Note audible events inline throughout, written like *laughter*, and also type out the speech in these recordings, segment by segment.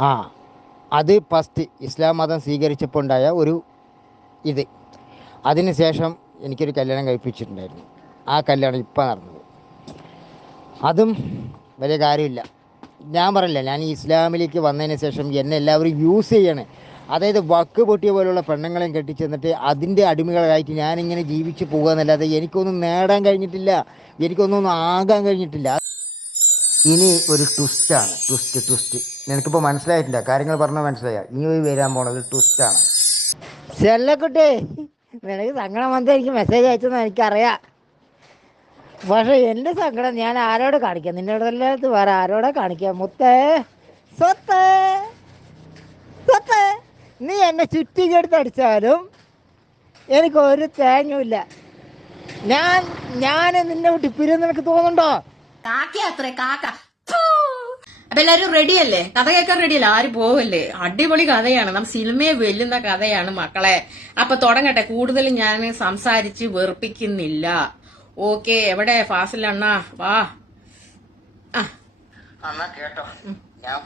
ആ അത് ഫസ്റ്റ് ഇസ്ലാം മതം സ്വീകരിച്ചപ്പോൾ ഉണ്ടായ ഒരു ഇത്. അതിനുശേഷം എനിക്കൊരു കല്യാണം കഴിപ്പിച്ചിട്ടുണ്ടായിരുന്നു. ആ കല്യാണം ഇപ്പം നടന്നത്. അതും വലിയ കാര്യമില്ല. ഞാൻ പറയില്ല ഞാൻ ഇസ്ലാമിലേക്ക് വന്നതിന് ശേഷം എന്നെ എല്ലാവരും യൂസ് ചെയ്യണേ. അതായത് വക്ക് പൊട്ടിയ പോലുള്ള പെണ്ണുങ്ങളെയും കെട്ടിച്ചെന്നിട്ട് അതിന്റെ അടിമകളായിട്ട് ഞാനിങ്ങനെ ജീവിച്ചു പോകുക എന്നല്ലാതെ എനിക്കൊന്നും നേടാൻ കഴിഞ്ഞിട്ടില്ല. എനിക്കൊന്നും ആകാൻ കഴിഞ്ഞിട്ടില്ല. ഇനി ഒരു ട്വിസ്റ്റാണ് ട്വിസ്റ്റ് ട്വിസ്റ്റ് നിനക്കിപ്പോൾ മനസ്സിലായിട്ടില്ല. കാര്യങ്ങൾ പറഞ്ഞാൽ മനസ്സിലായ. ഇനി വരാൻ പോണത് ട്വിസ്റ്റാണ് ചെല്ലക്കുട്ടി നിനക്ക് സങ്കടം വന്നാൽ എനിക്ക് മെസ്സേജ് അയച്ചെന്ന് എനിക്കറിയാം. പക്ഷെ എന്റെ സങ്കടം ഞാൻ ആരോട് കാണിക്കാം? നിന്നോടല്ലാത്ത വേറെ ആരോടെ കാണിക്കാം? മുത്തേ. സ്വത്തേ. സ്വത്തേ. നീ എന്നെ ചുറ്റിക്കെടുത്ത് അടിച്ചാലും എനിക്ക് ഒരു തേങ്ങയില്ല ഞാൻ ഞാൻ നിന്നെ വിട്ട് പിരിയെന്ന് നിനക്ക് തോന്നുന്നുണ്ടോ? കാക്ക അത്ര കാക്ക. അപ്പൊ എല്ലാരും റെഡിയല്ലേ കഥ കേൾക്കാൻ റെഡി അല്ലേ? ആര് പോവല്ലേ? അടിപൊളി കഥയാണ്. നമ്മ സിനിമയെ വെല്ലുന്ന കഥയാണ് മക്കളെ. അപ്പൊ തുടങ്ങട്ടെ. കൂടുതൽ ഞാൻ സംസാരിച്ച് വെറുപ്പിക്കുന്നില്ല. ഓക്കെ എവിടെ? ഫാസിൽ ഫാസിലണ്ണ വാ. അണ്ണാ കേട്ടോ. ഞാൻ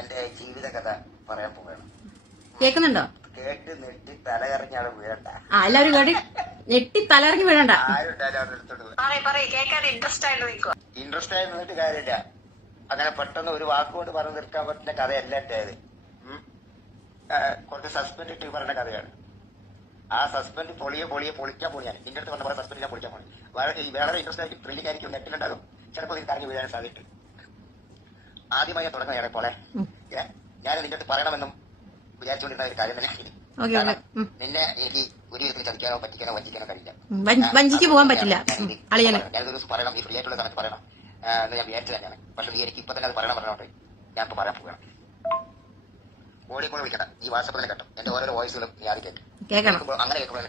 എന്റെ ജീവിത കഥ പറയാൻ പോവുകയാണ്. കേക്കുന്നുണ്ടോ? കേട്ട് നെട്ടി തലകറിഞ്ഞാണ് വീഴണ്ട. ആ എല്ലാവരും കേട്ടി ഞെട്ടി തലകറങ്ങി വീഴണ്ട. ഇൻട്രസ്റ്റ് ആയിട്ട് എടുത്തോണ്ട് ഇൻട്രസ്റ്റ് ആയിട്ട് നിന്നിട്ട് കാര്യമില്ല. അങ്ങനെ പെട്ടെന്ന് ഒരു വാക്കുകൊണ്ട് പറഞ്ഞു തീർക്കാൻ പറ്റുന്ന കഥയല്ല എന്റേത്. അത് കുറച്ച് സസ്പെൻഡ് ഇട്ട് പറഞ്ഞ കഥയാണ്. ആ സസ്പെൻഡ് പൊളിയെ പൊളിയെ പൊളിക്കാൻ പോയി ഞാൻ നിന്റെ അടുത്ത് പറഞ്ഞ പോലെ സസ്പെൻഡ് ഞാൻ പൊളിക്കാൻ പോയി വളരെ വളരെ വേറെ ഇൻട്രസ്റ്റ് ആയിരിക്കും. ത്രില്ലിംഗ് ആയിരിക്കും. നെറ്റിലുണ്ടാകും ചിലപ്പോൾ ഇത് കറങ്ങി വീഴാൻ സാധ്യത ആദ്യമായി ഞാൻ ഏറെ പോലെ. ഞാൻ നിന്റെ അടുത്ത് പറയണമെന്നും വിചാരിച്ചുകൊണ്ടിരുന്ന ഒരു കാര്യം തന്നെ നിന്നെ എനിക്ക് ഒരു വിധത്തിൽ ചതിക്കാനോ പറ്റിക്കാനോ വഞ്ചിക്കാനോ കഴിയില്ല. വഞ്ചിക്ക് പോകാൻ പറ്റില്ല. ഞാൻ ഒരു ദിവസം പറയണം. ഈ ഫ്രീ ആയിട്ടുള്ള സമയത്ത് പറയണം. എന്ന് ഞാൻ വിചാരിച്ചു തന്നെയാണ്. പക്ഷെ നീ എനിക്ക് ഇപ്പൊ തന്നെ അത് പറയണം പറഞ്ഞോട്ടെ ഞാൻ ഇപ്പൊ പറയാൻ പോവുകയാണ്. ഓടിക്കൊണ്ട് വിളിക്കണ്ട. ഈ വാട്സപ്പിൽ കേട്ടോ. എന്റെ ഓരോ വോയിസുകളും നീ ആദ്യം കേൾക്കുമ്പോൾ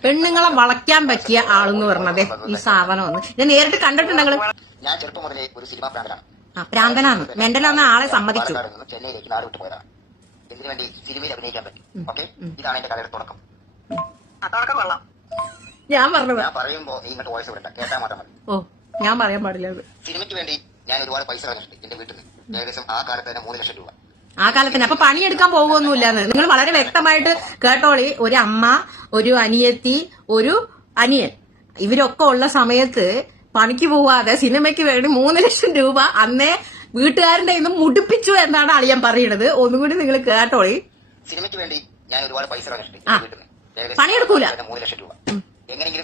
പെണ്ണുങ്ങളെ വളയ്ക്കാൻ പറ്റിയ ആളെന്ന് പറഞ്ഞത് ഈ സാധനം ഒന്ന്. ഞാൻ നേരിട്ട് കണ്ടിട്ടുണ്ട് ഞാൻ ചെറുപ്പം മുതലേ ഒരു സിനിമ പ്രാന്തനാണ്. ആ പ്രാന്തനാണ്. മെന്റലാന്ന് ആളെ സമ്മതിച്ചു. ചെന്നൈയിലേക്ക് നാട് വിട്ടു പോയതാണ്. ഇതിനു വേണ്ടി സിനിമയിൽ അഭിനയിക്കാൻ പറ്റും? ഓക്കെ? ഇതാണ് എന്റെ കഥയുടെ തുടക്കം. ഞാൻ പറഞ്ഞു ഞാൻ പറയുമ്പോ ഇങ്ങോട്ട് വോയിസ് വിടണ്ട. കേട്ടാൽ മാത്രം മതി. ഓ. ഞാൻ പറയാൻ പാടില്ല അത്. സിനിമയ്ക്ക് വേണ്ടി ഞാൻ ഒരുപാട് പൈസ കളഞ്ഞിട്ടുണ്ട് എന്റെ വീട്ടിൽ നിന്ന്. ഏകദേശം ആ കാലത്ത് തന്നെ മൂന്ന് ലക്ഷം രൂപ. ആ കാലത്തിന് അപ്പൊ പണിയെടുക്കാൻ പോകുമൊന്നുമില്ലെന്ന് നിങ്ങൾ വളരെ വ്യക്തമായിട്ട് കേട്ടോളി. ഒരു അമ്മ ഒരു അനിയത്തി ഒരു അനിയൻ. ഇവരൊക്കെ ഉള്ള സമയത്ത് പണിക്ക് പോവാതെ സിനിമയ്ക്ക് വേണ്ടി മൂന്ന് ലക്ഷം രൂപ അന്നേ വീട്ടുകാരന്റെ ഇന്ന് മുടിപ്പിച്ചു എന്നാണ് അളിയൻ പറയുന്നത്. ഒന്നും കൂടി നിങ്ങൾ കേട്ടോളി. സിനിമയ്ക്ക് വേണ്ടി ഞാൻ ഒരുപാട് പൈസ പണിയെടുക്കൂല. മൂന്ന് ലക്ഷം രൂപ.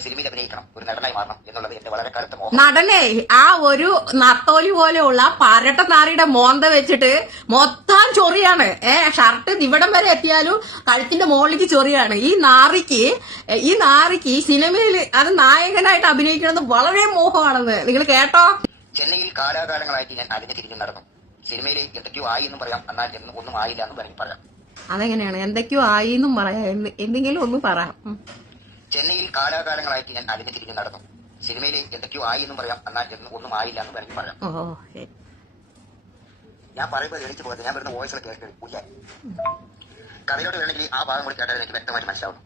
സിനിമയിൽ അഭിനയിക്കണം ഒരു നടനായി മാറണം എന്നുള്ളത് എന്റെ വളരെ കാലത്തെ മോഹം. നടനെ ആ ഒരു നത്തോലി പോലെയുള്ള പരട്ട നാറിയുടെ മോന്ത വെച്ചിട്ട് മൊത്തം ചൊറിയാണ്. ഏ ഷർട്ട് ഇവിടം വരെ എത്തിയാലും കഴുത്തിന്റെ മുകളിലേക്ക് ചൊറിയാണ്. ഈ നാറിക്ക് ഈ നാറിക്ക് സിനിമയിൽ അത് നായകനായിട്ട് അഭിനയിക്കണമെന്ന് വളരെ മോഹമാണെന്ന്. നിങ്ങൾ കേട്ടോ? ചെന്നൈയിൽ കാലാകാലങ്ങളായിട്ട് ഞാൻ അലിഞ്ഞു തിരിഞ്ഞു നടന്നു. സിനിമയിൽ എന്തൊക്കെയോ ആയി എന്നും പറയാം. എന്നാൽ എന്ന് ഒന്നും ആയില്ല എന്നും വേണമെങ്കിൽ പറയാം. അതെങ്ങനെയാണ്? എന്തൊക്കെയോ ആയി എന്നും പറയാം. എന്ത്- എന്തെങ്കിലും ഒന്ന് പറയാം. ചെന്നൈയിൽ കാലാകാലങ്ങളായിട്ട് ഞാൻ അലിഞ്ഞു തിരിഞ്ഞു നടന്നു. സിനിമയിൽ എന്തൊക്കെയോ ആയി എന്നും പറയാം. എന്നാൽ എന്ന് ഒന്നും ആയില്ല എന്ന് പറഞ്ഞു പറയാം. ഞാൻ പറയുമ്പോൾ എനിക്ക് പോകുന്നത് ഞാൻ വരുന്ന വോയിസിൽ കേൾക്കരുത്. ഇല്ല കഥയിലോട്ട് വേണമെങ്കിൽ ആ ഭാഗം കൂടി കേട്ടാൽ എനിക്ക് വ്യക്തമായിട്ട് മനസ്സിലാവും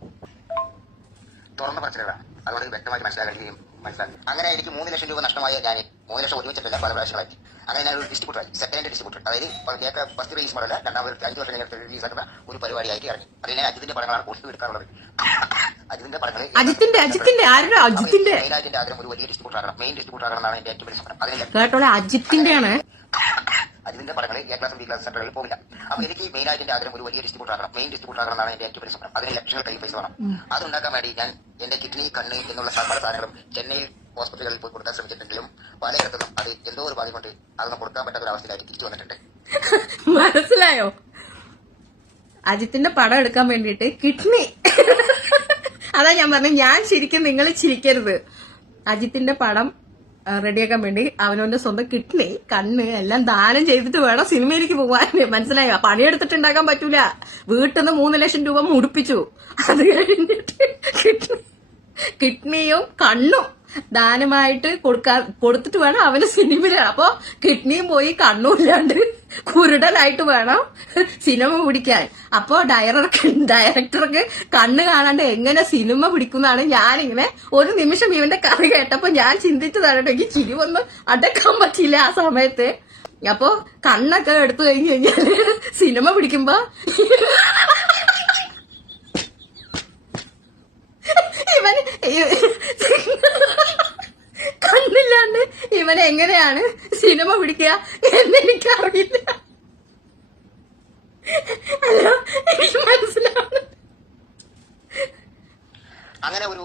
തുറന്ന പറച്ചിലുകളാണ്. അതുകൊണ്ട് വ്യക്തമായിട്ട് മനസ്സിലാക്കുകയും മനസ്സിലാക്കി. അങ്ങനെ എനിക്ക് മൂന്ന് ലക്ഷം രൂപ നഷ്ടമായ ഞാൻ മൂന്ന് ലക്ഷം ഒരുമിച്ചിട്ടില്ല പല പ്രാവശ്യങ്ങളായി. അങ്ങനെ ഞാൻ ഒരു ഡിസ്ട്രിബ്യൂട്ടർ സെക്കൻഡ് ഡിസ്ട്രിബ്യൂട്ടർ അതായത് കേക്ക് ഫസ്റ്റ് റിലീസ് മോഡല രണ്ടാമത് അഞ്ച് വർഷം കഴിഞ്ഞ റിലീസ് ആക്കുന്ന ഒരു പരിപാടിയായിട്ട് ഇറങ്ങി. അതിൽ ഞാൻ അജിത്തിന്റെ പടങ്ങളാണ് കൂടുതൽ എടുക്കാറുള്ളത്. അജിത്തിന്റെ പടങ്ങൾ അജിത്തിന്റെ അജിത്തിന്റെ ആരുടെ അജിത്തിന്റെ? മെയിനായിട്ട് ആഗ്രഹം ഒരു വലിയ ഡിസ്ട്രിബ്യൂട്ടർ ആകണം മെയിൻ ഡിസ്ട്രിബ്യൂട്ടർ ആകണം എന്നാണ് എന്റെ ഏറ്റവും വലിയ അതിന് അജിത്തിന്റെ അജിത്തിന്റെയാണ്. അതിന്റെ പടങ്ങൾ എ ക്ലാസ് ബി ക്ലാസ് സെന്ററുകളിൽ പോകില്ല. അപ്പൊ എനിക്ക് മെയിൻ ആയിട്ട് എന്റെ ആഗ്രഹം ഒരു വലിയ ഡിസ്ട്രിബ്യൂട്ടർ ആകണം മെയിൻ ഡിസ്ട്രിബ്യൂട്ടർ ആകണം എന്നാണ് എന്റെ ഏറ്റവും വലിയ സ്വപ്നം. അതിന് ലക്ഷങ്ങൾ കൈ പൈസ വേണം. അതുണ്ടാക്കാൻ വേണ്ടി ഞാൻ എന്റെ കിഡ്നി കണ്ണ് എന്നുള്ള പല സാധനങ്ങളും ചെന്നൈയിൽ ഹോസ്പിറ്റലുകളിൽ പോയി കൊടുക്കാൻ ശ്രമിച്ചിട്ടുണ്ടെങ്കിലും പലയിടത്തും അത് എന്തോ ഒരു ഭാഗ്യം കൊണ്ട് അതൊന്നും കൊടുക്കാൻ പറ്റാത്ത ഒരു അവസ്ഥയിലായിട്ട് തിരിച്ചു വന്നിട്ടുണ്ട്. *laughs* മനസ്സിലായോ? അജിത്തിന്റെ പടം എടുക്കാൻ വേണ്ടിട്ട് കിഡ്നി *laughs* അതാ ഞാൻ പറഞ്ഞു. ഞാൻ ശരിക്കും നിങ്ങൾ ചിരിക്കരുത്. അജിത്തിന്റെ പടം റെഡിയാക്കാൻ വേണ്ടി അവനവന്റെ സ്വന്തം കിഡ്നി കണ്ണ് എല്ലാം ദാനം ചെയ്തിട്ട് വേണം സിനിമയിലേക്ക് പോകാൻ മനസ്സിലായോ? പണിയെടുത്തിട്ടുണ്ടാക്കാൻ പറ്റൂല. വീട്ടിൽ നിന്ന് മൂന്ന് ലക്ഷം രൂപ മുടിപ്പിച്ചു. അത് കഴിഞ്ഞിട്ട് കിഡ്നി കിഡ്നിയും കണ്ണും ദാനമായിട്ട് കൊടുക്കാൻ കൊടുത്തിട്ട് വേണം അവന് സിനിമയിൽ അപ്പൊ കിഡ്നിയും പോയി കണ്ണും ഇല്ലാണ്ട് കുരുടലായിട്ട് വേണം സിനിമ പിടിക്കാൻ അപ്പൊ ഡയറക്ടർ ഡയറക്ടർക്ക് കണ്ണ് കാണാണ്ട് എങ്ങനെ സിനിമ പിടിക്കുന്നതാണ് ഞാനിങ്ങനെ ഒരു നിമിഷം ഇവന്റെ കറി കേട്ടപ്പോ ഞാൻ ചിന്തിച്ചതാണ്. എനിക്ക് ചിരി ഒന്നും അടക്കാൻ പറ്റിയില്ല ആ സമയത്ത് അപ്പൊ കണ്ണൊക്കെ എടുത്തു കഴിഞ്ഞു കഴിഞ്ഞാൽ സിനിമ പിടിക്കുമ്പോ ഇവൻ കണ്ണില്ലാണ്ട് ഇവൻ എങ്ങനെയാണ് സിനിമ പിടിക്കുക എന്ന് എനിക്കറിയില്ല. അല്ല എനിക്ക് മനസ്സിലാവുന്നു അങ്ങനെ ഒരു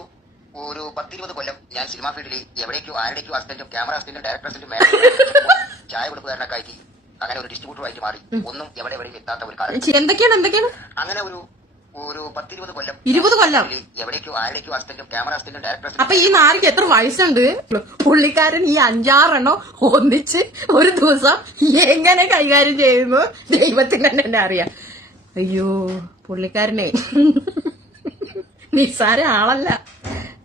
ഒരു പത്തിരുപത് കൊല്ലം ഞാൻ സിനിമാ ഫീൽഡിൽ എവിടേക്കോ ആരുടേക്കോ അസിസ്റ്റന്റും ക്യാമറ അസിസ്റ്റന്റും ഡയറക്ടർ അസിസ്റ്റന്റും ചായ കൊടുക്കുകാരനൊക്കെ ആയിട്ട് അങ്ങനെ ഒരു ഡിസ്ട്രിബ്യൂട്ടർ ആയിട്ട് മാറി. ഒന്നും എവിടെ എവിടെയും എത്താത്ത ഒരു കാലം എന്തൊക്കെയാണ് എന്തൊക്കെയാണ്? അങ്ങനെ ഒരു ഒരു പത്തിരുപത് കൊല്ലം ഇരുപത് കൊല്ലം? എവിടേക്കോ ആരുടേക്കോ അസിസ്റ്റന്റും ക്യാമറ അസിസ്റ്റന്റും ഡയറക്ടർ അപ്പൊ ഈ നാരിക്ക് എത്ര വയസ്സുണ്ട്? പുള്ളിക്കാരൻ ഈ അഞ്ചാറെണ്ണം ഒന്നിച്ച് ഒരു ദിവസം എങ്ങനെ കൈകാര്യം ചെയ്യുന്നു? ദൈവത്തിന് തന്നെ അറിയാം. അയ്യോ പുള്ളിക്കാരനെ. നിസ്സാര ആളല്ല.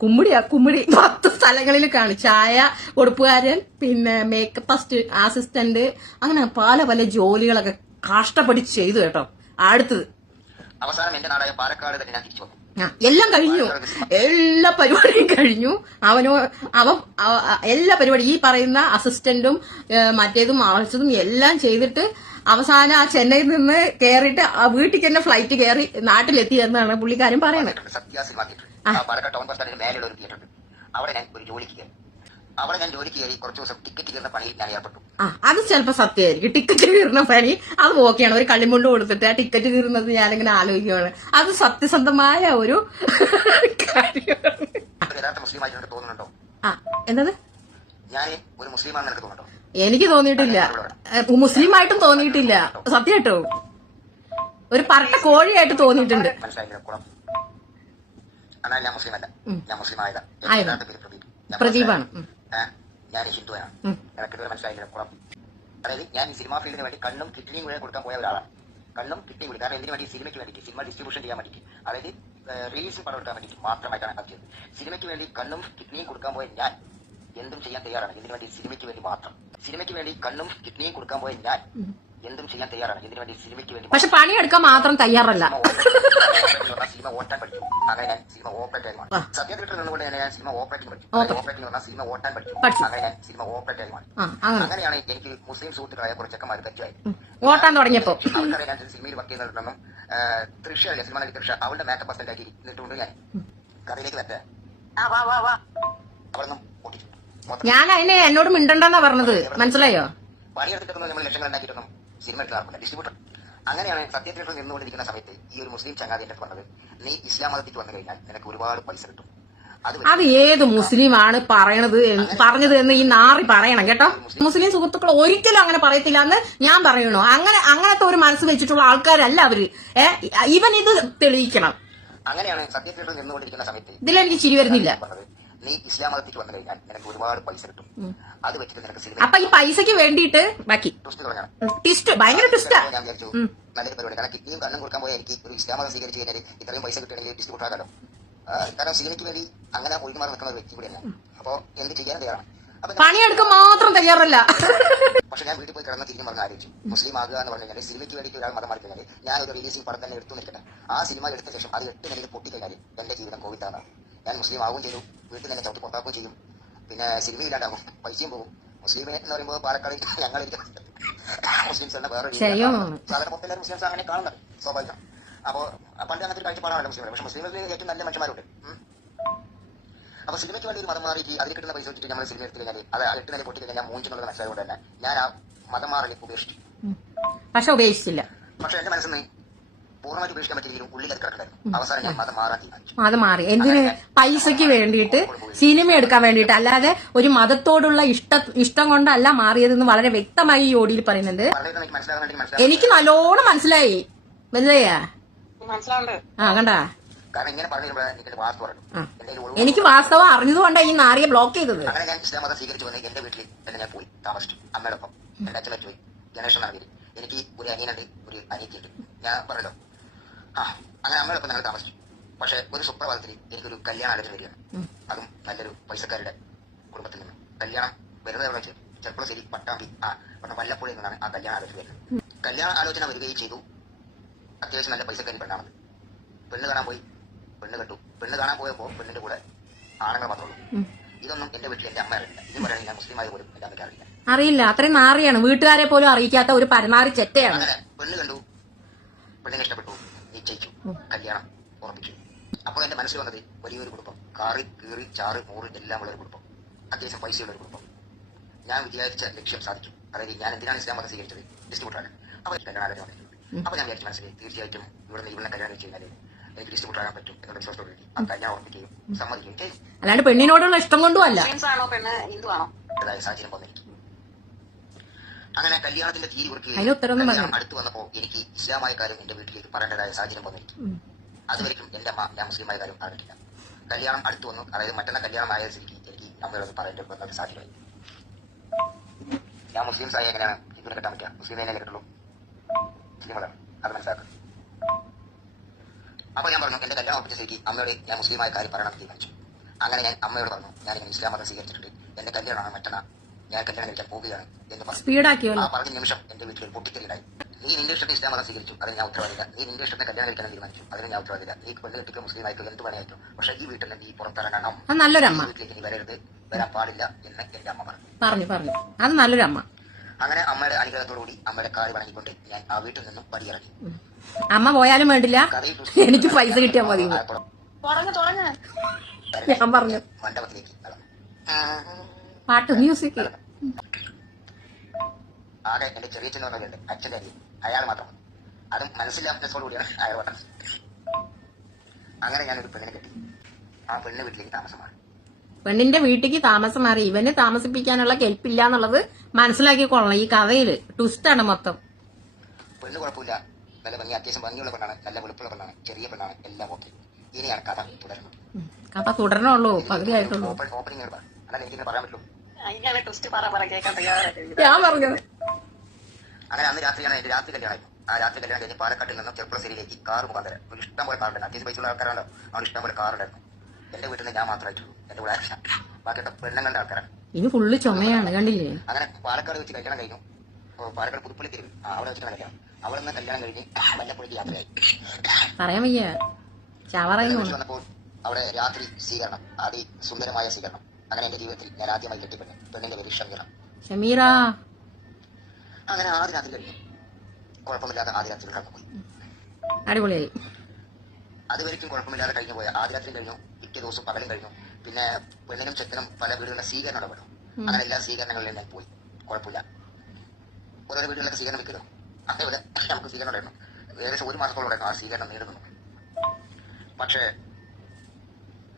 കുമ്മിടിയാ കുമ്മിടി. പത്ത് സ്ഥലങ്ങളിൽ കാണും. ചായ കൊടുപ്പുകാരൻ പിന്നെ മേക്കപ്പ് അസിസ്റ്റ് അസിസ്റ്റന്റ് അങ്ങനെ പല പല ജോലികളൊക്കെ കഷ്ടപ്പെട്ട് ചെയ്തു കേട്ടോ. അടുത്തത്. അവസാനം എന്റെ നാടായ പാലക്കാട് തന്നെ ഞാൻ തിരിച്ചു വന്നു. എല്ലാം കഴിഞ്ഞു. എല്ലാ പരിപാടിയും കഴിഞ്ഞു. അവനോ അവൻ അവ- എല്ലാ പരിപാടി ഈ പറയുന്ന അസിസ്റ്റന്റും മറ്റേതും ആവശ്യതും എല്ലാം ചെയ്തിട്ട് അവസാനം ആ ചെന്നൈയിൽ നിന്ന് കയറിയിട്ട് ആ വീട്ടിൽ തന്നെ ഫ്ലൈറ്റ് കയറി നാട്ടിലെത്തി എന്നാണ് പുള്ളിക്കാരൻ പറയുന്നത്. അവിടെ ഞാൻ ഒരു ജോലിക്ക് കയറി. അവിടെ ഞാൻ ജോലിക്ക് കയറി കുറച്ച് ദിവസം ടിക്കറ്റ് കയറുന്ന പണിയിൽ ഞാൻ ഏർപ്പെട്ടു. ആ അത് ചിലപ്പോ സത്യമായിരിക്കും. ടിക്കറ്റ് കീറുന്ന പണി അത് ഓക്കെയാണ് ഒരു കള്ളിമുണ്ട് കൊടുത്തിട്ട് ആ ടിക്കറ്റ് കീറുന്നത് ഞാനിങ്ങനെ ആലോചിക്കുകയാണ് അത് സത്യസന്ധമായ ഒരു കാര്യമാണ്. ഒരു യഥാർത്ഥ മുസ്ലിം ആയിട്ട് നിനക്ക് തോന്നുന്നുണ്ടോ? ആ എന്തത് ഞാൻ ഒരു മുസ്ലിമാണെന്ന് നിനക്ക് തോന്നുന്നുണ്ടോ? എനിക്ക് തോന്നിയിട്ടില്ല. മുസ്ലിം മുസ്ലിമായിട്ടും തോന്നിയിട്ടില്ല. സത്യമായിട്ടോ? ഒരു പറട്ട കോഴിയായിട്ട് തോന്നിയിട്ടുണ്ട്. മനസ്സിലായില്ല കുളം എന്നാൽ ഞാൻ മുസ്ലിം അല്ല. ഞാൻ മുസ്ലിം ആയതാ. ആയതാ. യഥാർത്ഥ പേര് പ്രദീപ്. ഞാൻ പ്രദീപാണ്. ഉം. ഞാൻ ഹിന്ദുവാണ്. ഇതുവരെ മനസ്സിലായില്ല കുളം. അതായത് ഞാൻ ഈ സിനിമാ ഫീൽഡിന് വേണ്ടി കണ്ണും കിഡ്നിയും കൂടെ കൊടുക്കാൻ പോയ ഒരാളാണ്. കണ്ണും കിഡ്നിയും കൂടി കാരണം എന്തിനു വേണ്ടി സിനിമയ്ക്ക് വേണ്ടി സിനിമ ഡിസ്ട്രിബ്യൂഷൻ ചെയ്യാൻ വേണ്ടിയിട്ട്. അതായത് റിലീസിൽ പടം എടുക്കാൻ വേണ്ടി മാത്രമായിട്ടാണ് അത് ചെയ്തത് സിനിമയ്ക്ക് വേണ്ടി കണ്ണും കിഡ്നിയും കൊടുക്കാൻ പോയ ഞാൻ എന്തും ചെയ്യാൻ തയ്യാറാണ്. ഇതിനു വേണ്ടി? സിനിമയ്ക്ക് വേണ്ടി മാത്രം. സിനിമയ്ക്ക് വേണ്ടി കണ്ണും കിഡ്നിയും കൊടുക്കാൻ പോയ ഞാൻ എന്തും ചെയ്യാൻ തയ്യാറാണ്. ഇതിനു വേണ്ടി സിനിമയ്ക്ക് വേണ്ടി പക്ഷെ പണിയെടുക്കാൻ മാത്രം തയ്യാറല്ല. സിനിമ ഓട്ടാൻ പഠിച്ചു അങ്ങനെ ഞാൻ സിനിമ ഓപ്പറേറ്റ് മാറി. സത്യത്തിൽ നിന്നുകൊണ്ട് ഞാൻ സിനിമ ഓപ്പറേറ്റിംഗ് പഠിച്ചു ഓപ്പറേ- ഓപ്പറേറ്റിംഗ് പറഞ്ഞാൽ സിനിമ ഓട്ടാൻ പഠിച്ചു. അങ്ങനെ ഞാൻ സിനിമ ഓപ്പറേറ്റ് മാറി. അങ്ങനെയാണ് എനിക്ക് മുസ്ലിം സുഹൃത്തുക്കളായ കുറച്ച് ചെക്കന്മാർ ഉം. ഓട്ടാൻ തുടങ്ങിയപ്പോ? അവർക്കറിയാം ഞാൻ സിനിമയിൽ വർക്ക് ചെയ്യുന്നുണ്ടെന്നും തൃഷ അല്ലേ സിനിമ നടി തൃഷ അവളുടെ മേക്കപ്പ് അസിസ്റ്റന്റ് ആക്കി നിന്നിട്ടുണ്ട് ഞാൻ. കഥയിലേക്ക് വരട്ടെ. ആ വാ വാ വാ. അവളൊന്നും പൊട്ടിച്ചു ഞാൻ അതിനെ എന്നോട് മിണ്ടണ്ടെന്നാ പറഞ്ഞത്. മനസ്സിലായോ പണിയെടുത്തിട്ടൊന്നും നമ്മൾ ലക്ഷങ്ങൾ ഉണ്ടാക്കിയിട്ടൊന്നും സിനിമ എടുത്ത് ഡിസ്ട്രിബ്യൂട്ടർ അങ്ങനെയാണ് സത്യത്തിൽ നിന്നുകൊണ്ടിരിക്കുന്ന സമയത്ത് ഈ ഒരു മുസ്ലിം ചങ്ങാതി എന്നെ പറഞ്ഞത് നീ ഇസ്ലാം മതത്തിൽ വന്നു കഴിഞ്ഞാൽ നിനക്ക് ഒരുപാട് പൈസ കിട്ടും. അത് ഏത് മുസ്ലിം ഏത് മുസ്ലിമാണ് പറയണത് പറഞ്ഞത് എന്ന് ഈ നാറി പറയണം കേട്ടോ? മുസ്ലിം സുഹൃത്തുക്കൾ ഒരിക്കലും അങ്ങനെ പറയത്തില്ല എന്ന് ഞാൻ പറയണു? അങ്ങനെ അങ്ങനത്തെ ഒരു മനസ്സ് വെച്ചിട്ടുള്ള ആൾക്കാരല്ല അവർ. ഇവൻ ഇത് തെളിയിക്കണം. അങ്ങനെയാണ് സത്യത്തിൽ നിന്നുകൊണ്ടിരിക്കുന്ന സമയത്ത് ഇതിലെനിക്ക് ചിരി വരുന്നില്ല. നീ ഇസ്ലാം മതത്തിൽ വന്നു കഴിഞ്ഞാൽ നിനക്ക് ഒരുപാട് പൈസ കിട്ടും. അത് വെച്ചിട്ട് നിനക്ക് സിനിമ അപ്പൊ ഈ പൈസക്ക് വേണ്ടിയിട്ട് ബാക്കി. ട്വിസ്റ്റ് തുടങ്ങണം. ട്വിസ്റ്റ് ഭയങ്കര ടിസ്റ്റാ ഞാൻ വിചാരിച്ചു നല്ലൊരു പരിപാടി. കാരണം കിഡ്നിയും കണ്ണും കൊടുക്കാൻ പോയാൽ എനിക്ക് ഒരു ഇസ്ലാം മതം സ്വീകരിച്ച് കഴിഞ്ഞാൽ ഇത്രയും പൈസ കിട്ടണമെങ്കിൽ ഡിസ്ട്രിബ്യൂട്ടർ കൂട്ടാക്കാലോ. കാരണം സിനിമയ്ക്ക് വേണ്ടി അങ്ങനെ ഒഴിമാറി നിൽക്കുന്ന ഒരു വ്യക്തി കൂടിയാണ് അപ്പോ എന്ത് ചെയ്യാൻ തയ്യാറാണ്? പണിയെടുക്കാൻ മാത്രം തയ്യാറല്ല. പക്ഷെ ഞാൻ വീട്ടിൽ പോയി കിടന്ന തിരിഞ്ഞു പറഞ്ഞ ആലോചിച്ചു. മുസ്ലിം ആകുക എന്ന് പറഞ്ഞു കഴിഞ്ഞാൽ സിനിമയ്ക്ക് വേണ്ടി ഒരാൾ മതം മാറി കഴിഞ്ഞാൽ ഞാൻ ഒരു റിലീസിംഗ് പടം തന്നെ എടുത്തു നിൽക്കട്ടെ ആ സിനിമ എടുത്ത ശേഷം അത് എട്ട് നിലയിൽ പൊട്ടിക്കഴിഞ്ഞാൽ എന്റെ ജീവിതം കോവിത്താണ് ഞാൻ മുസ്ലിം ആവുകയും ചെയ്തു വീട്ടിൽ തന്നെ ചവിട്ടി പുറത്താക്കുകയും ചെയ്യും പിന്നെ സിനിമ ഇല്ലാണ്ടാകും പൈസയും പോകും മുസ്ലിമിനെ എന്ന് പറയുമ്പോൾ പാലക്കാട് ഞങ്ങൾ മുസ്ലിംസ് എന്ന വേറെ? സാധാരണ മൊത്തം എല്ലാവരും മുസ്ലിംസ് അങ്ങനെ കാണുന്നത് സ്വാഭാവികം അപ്പോൾ പണ്ട് അങ്ങനത്തെ ഒരു കാഴ്ചപ്പാടാണല്ലോ മുസ്ലിം പക്ഷെ മുസ്ലിമിൽ ഏറ്റവും നല്ല മനുഷ്യന്മാരുണ്ട്. അപ്പൊ സിനിമയ്ക്ക് വേണ്ടി ഒരു മതം മാറിയിട്ട് അതിൽ കിട്ടുന്ന പൈസ വെച്ചിട്ട് നമ്മൾ സിനിമ എടുത്തു കഴിഞ്ഞാൽ അത് എട്ട് നില പൊട്ടി കഴിഞ്ഞാൽ മനസ്സിലായത് മനസ്സിലായതുകൊണ്ട് തന്നെ ഞാൻ ആ മതം മാറലേക്ക് ഉപേക്ഷിച്ചു പക്ഷെ ഉപേക്ഷിച്ചില്ല പക്ഷെ എന്റെ മനസ്സിൽ നിന്ന് പൂർണമായിട്ട് ഉപേക്ഷിക്കാൻ പറ്റിയെങ്കിലും ഉള്ളിൽ അത് കിടക്കണ്ടായിരുന്നു. അവസാനം ഞാൻ മതം മാറാൻ തീരുമാനിച്ചു. അത് മാറി. എന്തിന്? പൈസക്ക് വേണ്ടിയിട്ട് സിനിമ എടുക്കാൻ വേണ്ടിയിട്ട്. അല്ലാതെ ഒരു മതത്തോടുള്ള ഇഷ്ട ഇഷ്ടം കൊണ്ടല്ല മാറിയതെന്ന് വളരെ വ്യക്തമായി ഈ ഓടിയിൽ പറയുന്നുണ്ട്. എനിക്ക് നല്ലോണം മനസ്സിലായി. മനസ്സിലായാ ആ കണ്ടാ? കാരണം ഇങ്ങനെ പറഞ്ഞു. കഴിയുമ്പോൾ എനിക്ക് വാസ്തവം അറിഞ്ഞതുകൊണ്ടാ ഈ നാറിയെ ബ്ലോക്ക് ചെയ്തത്. അങ്ങനെ ഞാൻ ഇസ്ലാം മതം സ്വീകരിച്ചു വന്ന് എന്റെ വീട്ടിൽ തന്നെ ഞാൻ പോയി താമസിച്ചു. എന്റെ പോയി എനിക്ക് ഒരു അനിയനുണ്ട് ഒരു അനിയത്തിയുണ്ട്. ഞാൻ പറഞ്ഞല്ലോ ആ അങ്ങനെ ഒപ്പം ഞങ്ങൾ താമസിച്ചു. പക്ഷെ ഒരു സുപ്രഭാതത്തിൽ എനിക്കൊരു കല്യാണം ആലോചന വരികയാണ്. അതും നല്ലൊരു പൈസക്കാരുടെ കുടുംബത്തിൽ നിന്ന്. കല്യാണം വെറുതെ അവിടെ വെച്ച് ചെറുപ്പശ്ശേരി പട്ടാമ്പി ആ പറഞ്ഞ വല്ലപ്പുഴയിൽ നിന്നാണ് ആ കല്യാണ ആലോചന വരുന്നത്. കല്യാണ ആലോചന വരികയും ചെയ്തു. അത്യാവശ്യം നല്ല പൈസക്കാരി പെണ്ണാണ്. പെണ്ണ് കാണാൻ പോയി പെണ്ണ് കെട്ടു. പെണ്ണ് കാണാൻ പോയപ്പോ പെണ്ണിന്റെ കൂടെ ആണുങ്ങൾ മാത്രമുള്ളൂ ഇതൊന്നും എന്റെ വീട്ടിൽ എന്റെ അമ്മ അറിയില്ല. ഇത് പറയുന്നത് ഞാൻ മുസ്ലിം ആയ പോലും എന്റെ അമ്മയ്ക്ക് അറിയില്ല. അറിയില്ല. അത്രയും നാറിയാണ് വീട്ടുകാരെ പോലും അറിയിക്കാത്ത ഒരു പരമാറി ചെറ്റയാണ്. പെണ്ണ് കണ്ടു. പെണ്ണിനെ ഇഷ്ടപ്പെട്ടു. നിശ്ചയിച്ചു കല്യാണം ഉറപ്പിച്ചു അപ്പോൾ എന്റെ മനസ്സിൽ വന്നത് വലിയൊരു കുടുംബം. കാറി കീറി ചാറ് മൂറ് എല്ലാം ഉള്ള ഒരു കുടുംബം. അത്യാവശ്യം പൈസയുള്ള ഒരു കുടുംബം. ഞാൻ വിചാരിച്ച ലക്ഷ്യം സാധിക്കും അതായത് ഞാൻ എന്തിനാണ് ഇസ്ലാം മതം സ്വീകരിച്ചത് ഡിസ്ട്രിബ്യൂട്ടറാണ്. അപ്പോൾ കല്യാണം ആലോചന വന്നിട്ടുണ്ട്. അപ്പോൾ ഞാൻ വിചാരിച്ചു മനസ്സിൽ തീർച്ചയായിട്ടും ഇവിടെ നിന്ന് ഇവിടെ കല്യാണം കഴിച്ച് കഴിഞ്ഞാൽ എനിക്ക് ഡിസ്ട്രിബ്യൂട്ടർ ആകാൻ പറ്റും എന്നുള്ള വിശ്വാസത്തോട് ആ കല്യാണം ഉറപ്പിക്കുകയും സമ്മതിക്കുകയും ചെയ്തു അല്ലാണ്ട് പെണ്ണിനോടുള്ള ഇഷ്ടം കൊണ്ടും അല്ല. ആണോ പെണ്ണ് ഹിന്ദു ആണോ അതായ സാഹചര്യം വന്നിരിക്കും. അങ്ങനെ കല്യാണത്തിന്റെ തീരു കൊടുക്കുകയും അടുത്ത് വന്നപ്പോൾ എനിക്ക് ഇസ്ലാമായ കാര്യം എന്റെ വീട്ടിലേക്ക് പറയേണ്ടതായ സാഹചര്യം വന്നിരിക്കും. അതുവരെയും എന്റെ അമ്മ ഞാൻ മുസ്ലിമായ കാര്യം അറിയില്ല കല്യാണം അടുത്ത് വന്നു. അതായത് മറ്റന്നാ കല്യാണം ആയ സ്ഥിതിക്ക് എനിക്ക് അമ്മയോട് പറയേണ്ടി വന്നത് സാധ്യമായി ഞാൻ മുസ്ലിംസ് ആയ എങ്ങനെയാണ് ഇതിനെ കെട്ടാൻ പറ്റുക? മുസ്ലിം തന്നെ കിട്ടുള്ളൂ മുസ്ലിം അതാണ് അത് മനസ്സിലാക്കുക അപ്പൊ ഞാൻ പറഞ്ഞു എന്റെ കല്യാണം ഒപ്പിച്ച സ്ഥിതിക്ക് അമ്മയോട് ഞാൻ മുസ്ലിമായ കാര്യം പറയണം തീരുമാനിച്ചു. അങ്ങനെ ഞാൻ അമ്മയോട് പറഞ്ഞു ഞാൻ ഇസ്ലാം മതം സ്വീകരിച്ചിട്ടുണ്ട്. എന്റെ കല്യാണമാണ് മറ്റന്നാ. ഞാൻ കല്യാണം കഴിക്കാൻ പോവുകയാണ്. എന്ന് പറഞ്ഞു ആ പറഞ്ഞ നിമിഷം എന്റെ വീട്ടിൽ ഒരു പൊട്ടിക്കലുണ്ടായി നീ നിന്റെ ഇഷ്ടത്തെ ഇസ്ലാം മതം സ്വീകരിച്ചു. അതിന് ഞാൻ ഉത്തരവാദില്ല. നീ നിന്റെ ഇഷ്ടത്തെ കല്യാണം കഴിക്കാൻ തീരുമാനിച്ചു. അതിന് ഞാൻ ഉത്തരവാദില്ല. നീ പെണ്ണ് കെട്ടിക്കോ മുസ്ലിം ആയിക്കോ എന്ത് പണിയായിക്കോ പക്ഷേ ഈ വീട്ടിൽ നീ പുറത്തിറങ്ങണം. വീട്ടിലേക്ക് നീ വരരുത്. വരാൻ പാടില്ല എന്ന് എന്റെ അമ്മ പറഞ്ഞു. പറഞ്ഞു പറഞ്ഞു. അത് നല്ലൊരമ്മ. അങ്ങനെ അമ്മയുടെ അനുഗ്രഹത്തോടുകൂടി അമ്മയുടെ കാൽ വണങ്ങിക്കൊണ്ട് ഞാൻ ആ വീട്ടിൽ നിന്നും പടിയിറങ്ങി അമ്മ പോയാലും വേണ്ടില്ല. *laughs* എനിക്ക് പൈസ കിട്ടിയാൽ മതി. ഞാൻ പറഞ്ഞു. മണ്ഡപത്തിലേക്ക് നടന്നു. പാട്ട് മ്യൂസിക് ആകെ എന്റെ ചെറിയ ചെന്ന് പറഞ്ഞുണ്ട് അച്ഛന്റെ അയാൾ മാത്രം അതും മനസ്സില്ലാത്തതോടുകൂടിയാണ് അയാൾ വന്നത് അങ്ങനെ ഞാനൊരു പെണ്ണിനെ കെട്ടി. ആ പെണ്ണ് വീട്ടിലേക്ക് താമസമാണ് പെണ്ണിന്റെ വീട്ടിലേക്ക് താമസം മാറി ഇവന് താമസിപ്പിക്കാനുള്ള കെൽപ്പില്ല എന്നുള്ളത് മനസ്സിലാക്കിക്കൊള്ളണം ഈ കഥയിൽ. ട്വിസ്റ്റാണ് മൊത്തം. പെണ്ണ് കുഴപ്പമില്ല. നല്ല ഭംഗി അത്യാവശ്യം ഭംഗിയുള്ള പെണ്ണാണ്. നല്ല വെളുപ്പുള്ള പെണ്ണാണ്. ചെറിയ പെണ്ണാണ്. എല്ലാം ഓക്കെ ഇനിയാണ് കഥ തുടരുന്നത്. കഥ തുടരണുള്ളൂ പകുതി ആയിട്ടുള്ളൂ. ഓപ്പണിംഗ് ഓപ്പണിംഗ് ഞാൻ പറഞ്ഞത്. അങ്ങനെ അന്ന് രാത്രിയാണ് എന്റെ രാത്രി കല്യാണം ആ രാത്രി കല്യാണം കഴിഞ്ഞ് പാലക്കാട്ടിൽ നിന്നും ചെറുപ്പശ്ശേരിയിലേക്ക് കാർ മുഖാന്തരം ഒരു ഇഷ്ടം പോലെ കാറുണ്ട് അത്യാവശ്യം ഉള്ള ആൾക്കാരാണല്ലോ. അവിടെ ഇഷ്ടം പോലെ കാറുണ്ടായിരുന്നു. എന്റെ വീട്ടിൽ നിന്ന് ഞാൻ മാത്രമായിട്ടുള്ളൂ എന്റെ കൂടെ ബാക്കിയൊക്കെ പെണ്ണുങ്ങളുടെ ആൾക്കാരാണ്. ഇനി ഫുള്ള് ചുമയാണ് കണ്ടില്ലേ? അങ്ങനെ പാലക്കാട് വെച്ച് കല്യാണം കഴിഞ്ഞു. ഓ, പാലക്കാട് പുതുപ്പള്ളി തെരുവ് അവിടെ വെച്ചിട്ടാണ് കല്യാണം. അവിടെ നിന്ന് കല്യാണം കഴിഞ്ഞ് വല്ലപ്പുഴയ്ക്ക് യാത്രയായി. പറയാൻ വയ്യ. വന്നപ്പോൾ അവിടെ രാത്രി സ്വീകരണം. അതിസുന്ദരമായ സ്വീകരണം. അങ്ങനെ എന്റെ ജീവിതത്തിൽ ഞാൻ ആദ്യമായി കെട്ടിപ്പെട്ടു പെണ്ണിന്റെ പേര് ഷമീറ. ഷമീറ. അങ്ങനെ ആദ്യ രാത്രി കഴിഞ്ഞു. കുഴപ്പമില്ലാതെ ആദ്യ രാത്രി കടന്നുപോയി അടിപൊളിയായി. അതുവരെയ്ക്കും കുഴപ്പമില്ലാതെ കഴിഞ്ഞു പോയ. ആദ്യ രാത്രി കഴിഞ്ഞു പിറ്റേ ദിവസം പകലും കഴിഞ്ഞു. പിന്നെ പെണ്ണിനും ചെക്കനും പല വീടുകളിലെ സ്വീകരണം ഇടപെടും അങ്ങനെ എല്ലാ സ്വീകരണങ്ങളിലും ഞാൻ പോയി. കുഴപ്പമില്ല. ഓരോ വീടുകളിലൊക്കെ സ്വീകരണം വെക്കലോ അതേപോലെ നമുക്ക് സ്വീകരണം ഉണ്ടായിരുന്നു. ഏകദേശം ഒരു മാസത്തോളം ആ സ്വീകരണം നേരിടുന്നു പക്ഷേ